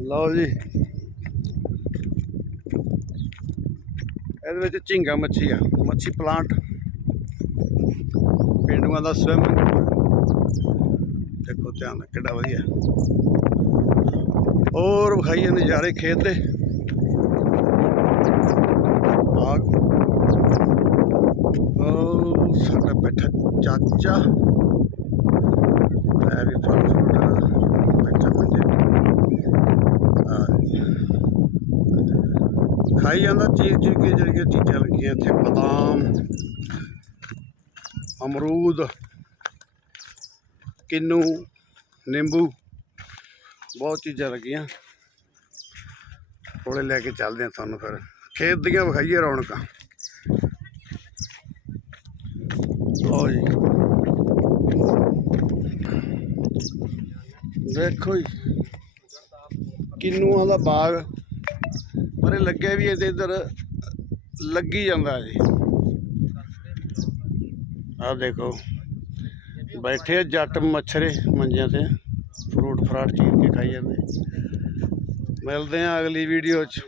ਲਓ ਜੀ। ਇਹਦੇ ਵਿੱਚ ਝਿੰਗਾ ਮੱਛੀ ਆ, ਮੱਛੀ ਪਲਾਂਟ ਪਿੰਡੂਆਂ ਦਾ ਸਵਿਮਿੰਗ ਦੇਖੋ ਧਿਆਨ ਨਾਲ ਕਿੱਡਾ ਵਧੀਆ। ਹੋਰ ਵਿਖਾਈਏ ਨਜ਼ਾਰੇ ਖੇਤ ਦੇ। ਬਾਗ ਉਹ ਸਾਡਾ ਬੈਠਾ ਚਾਚਾ ਲੈ ਵੀ ਫਲ ਫਰੂਟ ਬੱਚਾ ਮੰਜੇ ਆ ਖਾਈ ਜਾਂਦਾ ਚੀਰ ਚੀਰ ਕੇ ਜਿਹੜੀਆਂ ਚੀਜ਼ਾਂ ਲੱਗੀਆਂ ਇੱਥੇ ਬਦਾਮ, ਅਮਰੂਦ, ਕਿੰਨੂ, ਨਿੰਬੂ, ਬਹੁਤ ਚੀਜ਼ਾਂ ਲੱਗੀਆਂ। ਕੋਲੇ ਲੈ ਕੇ ਚੱਲਦੇ ਆ ਤੁਹਾਨੂੰ ਫਿਰ। ਖੇਤ ਦੀਆਂ ਵਿਖਾਈਏ ਰੌਣਕਾਂ। ਲਓ ਜੀ। ਦੇਖੋ ਜੀ। ਕਿੰਨੂਆਂ ਦਾ ਬਾਗ। ਪਰ ਇਹ ਲੱਗੇ ਵੀ ਇਹਦੇ ਇੱਧਰ ਲੱਗੀ ਜਾਂਦਾ ਜੀ। ਆਹ ਦੇਖੋ। ਬੈਠੇ ਆ ਜੱਟ ਮੱਛਰੇ ਮੰਜਿਆਂ ਤੇ। ਫਰੂਟ ਫਰਾਟ ਚੀਰ ਕੇ ਖਾਈ ਜਾਂਦੇ। ਮਿਲਦੇ ਆ ਅਗਲੀ ਵੀਡੀਓ 'ਚ।